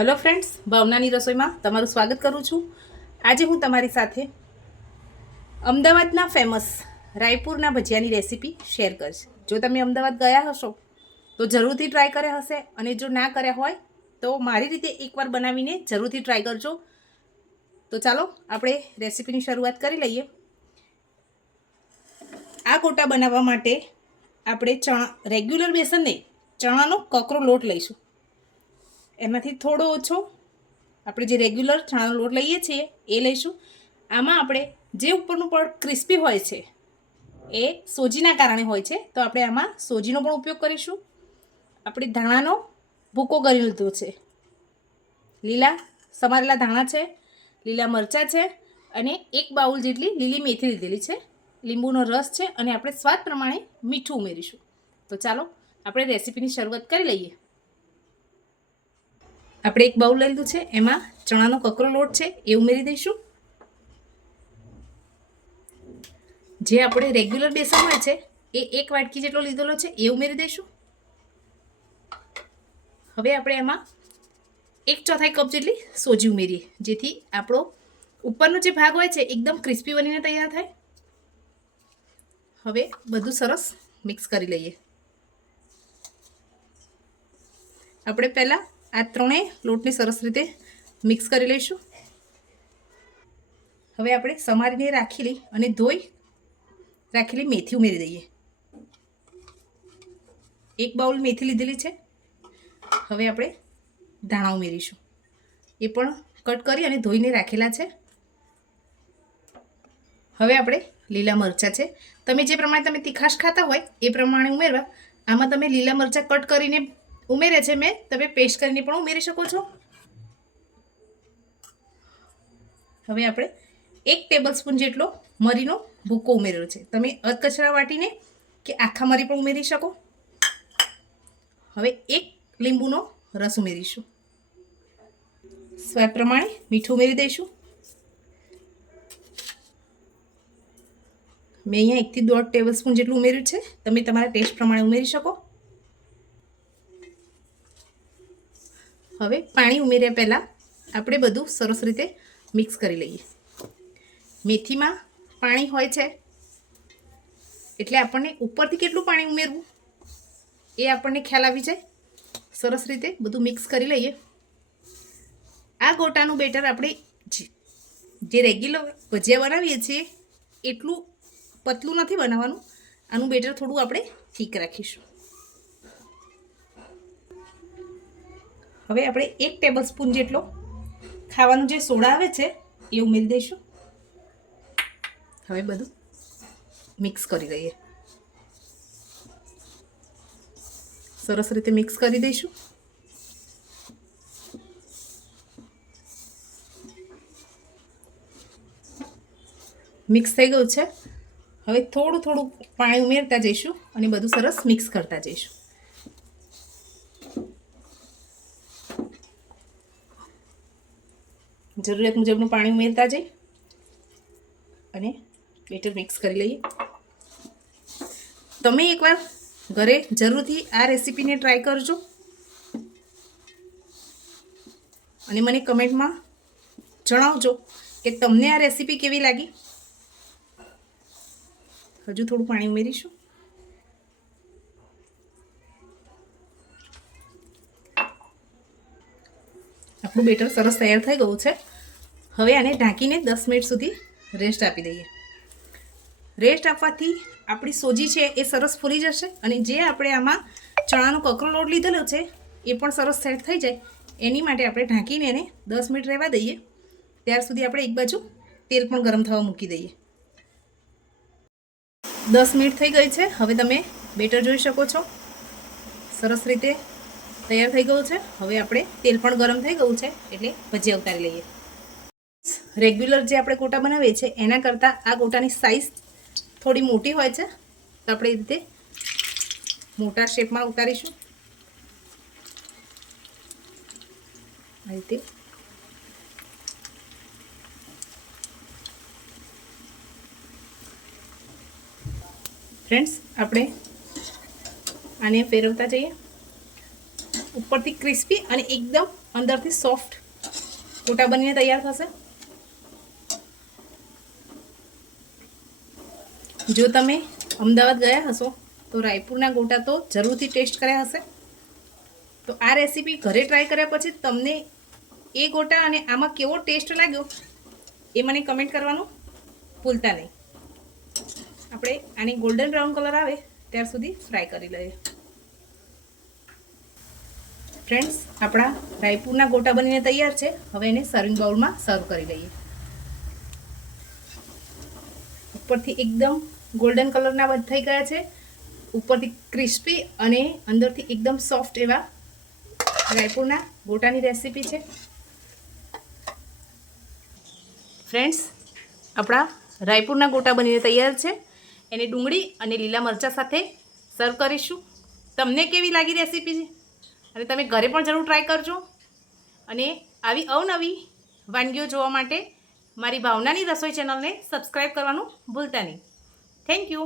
Hello friends, Bhavnani रसोई में तमारुं स्वागत करूँ छूँ। आज हूँ तमारी साथे अमदावादना फेमस रायपुरना भजियानी रेसिपी शेर करीश। जो तमे अमदावाद गया हशो तो जरूरथी ट्राय कर्या हशे अने जो ना कर्या होय तो मारी रीते एकवार बनावीने जरूरथी ट्राय करजो। तो चालो आपणे रेसिपीनी शरूआत करी लईए। आ गोटा बनाववा माटे आपणे चणा रेग्युलर बेसन नहीं, चणानो ककरो लोट लईशुं। एमांथी थोड़ो ओछो આપણે જે રેગ્યુલર ચણાનો લોટ લઈએ છીએ એ લઈશું। આમાં આપણે જે ઉપરનું પડ ક્રિસ્પી હોય છે એ સોજીના કારણે હોય છે, તો આપણે આમાં સોજીનો પણ ઉપયોગ કરીશું। આપણે ધાણાનો ભૂકો કરી લીધો છે, લીલા સમારેલા ધાણા છે, લીલા મરચાં છે અને 1 બાઉલ જેટલી લીલી મેથી લીધેલી છે, લીંબુનો રસ છે અને આપણે સ્વાદ પ્રમાણે મીઠું ઉમેરીશું। તો ચાલો આપણે રેસીપીની શરૂઆત કરી લઈએ। આપણે 1 બાઉલ લઈ લીધું છે, એમાં ચણાનો કકરો લોટ છે એ ઉમેરી દઈશું। જે આપણે રેગ્યુલર બેસન હોય છે એ 1 વાટકી જેટલો લીધેલો છે એ ઉમેરી દઈશું। હવે આપણે એમાં 1/4 કપ જેટલી સોજી ઉમેરીએ, જેથી આપણો ઉપરનો જે ભાગ હોય છે એકદમ ક્રિસ્પી બનીને તૈયાર થાય। હવે બધું સરસ મિક્સ કરી લઈએ। આપણે પહેલા આ ત્રણેય લોટને સરસ રીતે મિક્સ કરી લઈશું। હવે આપણે સમારીને રાખેલી અને ધોઈ રાખેલી મેથી ઉમેરી દઈએ। 1 બાઉલ મેથી લીધેલી છે। હવે આપણે ધાણા ઉમેરીશું, એ પણ કટ કરી અને ધોઈને રાખેલા છે। હવે આપણે લીલા મરચાં છે, તમે જે પ્રમાણે તમે તીખાશ ખાતા હોય એ પ્રમાણે ઉમેરવા। આમાં તમે લીલા મરચાં કટ કરીને ઉમેરે છે મેં, તમે પેસ્ટ કરીને પણ ઉમેરી શકો છો। હવે આપણે 1 ટેબલસ્પૂન જેટલો મરીનો ભૂકો ઉમેર્યો છે, તમે અધકચરા વાટીને કે આખા મરી પણ ઉમેરી શકો। હવે 1 લીંબુનો રસ ઉમેરીશું, સ્વાદ પ્રમાણે મીઠું ઉમેરી દઈશું। મેં અહીંયા 1 થી 1.5 ટેબલસ્પૂન જેટલું ઉમેર્યું છે, તમે તમારા ટેસ્ટ પ્રમાણે ઉમેરી શકો। હવે પાણી ઉમેર્યા પહેલાં આપણે બધું સરસ રીતે મિક્સ કરી લઈએ। મેથીમાં પાણી હોય છે એટલે આપણને ઉપરથી કેટલું પાણી ઉમેરવું એ આપણને ખ્યાલ આવી જાય। સરસ રીતે બધું મિક્સ કરી લઈએ। આ ગોટાનું બેટર આપણે જે રેગ્યુલર ભજીયા બનાવીએ છીએ એટલું પતલું નથી બનાવવાનું, આનું બેટર થોડું આપણે થીક રાખીશું। હવે આપણે 1 ટેબલસ્પૂન જેટલો ખાવાનું જે સોડા આવે છે એ ઉમેરી દઈશું। હવે બધું મિક્સ કરી દઈએ, સરસ રીતે મિક્સ કરી દઈશું। મિક્સ થઈ ગયું છે। હવે થોડું થોડું પાણી ઉમેરતા જઈશું અને બધું સરસ મિક્સ કરતા જઈશું। જરૂરિયાત મુજબનું પાણી ઉમેરતા જઈ અને બેટર મિક્સ કરી લઈએ। તમે એકવાર ઘરે જરૂરથી આ રેસીપીને ટ્રાય કરજો અને મને કમેન્ટમાં જણાવજો કે તમને આ રેસીપી કેવી લાગી। હજુ થોડું પાણી ઉમેરીશું। આપણું બેટર સરસ તૈયાર થઈ ગયું છે। હવે આને ઢાંકીને 10 મિનિટ સુધી રેસ્ટ આપી દઈએ। રેસ્ટ આપવાથી આપણી સોજી છે એ સરસ ફૂલી જશે અને જે આપણે આમાં ચણાનો કકરો લોટ લીધેલો છે એ પણ સરસ સેટ થઈ જાય, એની માટે આપણે ઢાંકીને એને 10 મિનિટ રહેવા દઈએ। ત્યાર સુધી આપણે એક બાજુ તેલ પણ ગરમ થવા મૂકી દઈએ। 10 મિનિટ થઈ ગઈ છે। હવે તમે બેટર જોઈ શકો છો, સરસ રીતે તૈયાર થઈ ગયું છે। હવે આપણે તેલ પણ ગરમ થઈ ગયું છે એટલે ભજીયા ઉતારી લઈએ। રેગ્યુલર જે આપણે ગોટા બનાવીએ છીએ એના કરતાં આ ગોટાની સાઈઝ થોડી મોટી હોય છે, તો આપણે એ રીતે મોટા શેપમાં ઉતારીશું। આ રીતે ફ્રેન્ડ્સ આપણે આને ફેરવતા જઈએ। ઉપરથી ક્રિસ્પી અને એકદમ અંદરથી સોફ્ટ ગોટા બનીને તૈયાર થશે. જો તમે અમદાવાદ ગયા હશો તો રાયપુરના ગોટા તો જરૂરથી ટેસ્ટ કર્યા હશે. તો આ રેસીપી ઘરે ટ્રાય કર્યા પછી તમને એ ગોટા અને આમાં કેવો ટેસ્ટ લાગ્યો એ મને કમેન્ટ કરવાનું ભૂલતા નહીં. આપણે આની ગોલ્ડન બ્રાઉન કલર આવે ત્યાર સુધી ફ્રાય કરી લઈએ. ફ્રેન્ડ્સ, આપણા રાયપુરના ગોટા બનીને તૈયાર છે. હવે એને સર્વિંગ બાઉલમાં સર્વ કરી લઈએ. ઉપરથી એકદમ ગોલ્ડન કલરના થઈ ગયા છે. ઉપરથી ક્રિસ્પી અને અંદરથી એકદમ સોફ્ટ એવા રાયપુરના ગોટાની રેસીપી છે. ફ્રેન્ડ્સ, આપણા રાયપુરના ગોટા બનીને તૈયાર છે. એને ડુંગળી અને લીલા મરચાં સાથે સર્વ કરીશું. તમને કેવી લાગી રેસીપી છે? અને તમે ઘરે પણ જરૂર ટ્રાય કરજો. અને આવી અવનવી વાનગીઓ જોવા માટે મારી ભાવનાની રસોઈ ચેનલને સબસ્ક્રાઈબ કરવાનું ભૂલતા નહીં. Thank you.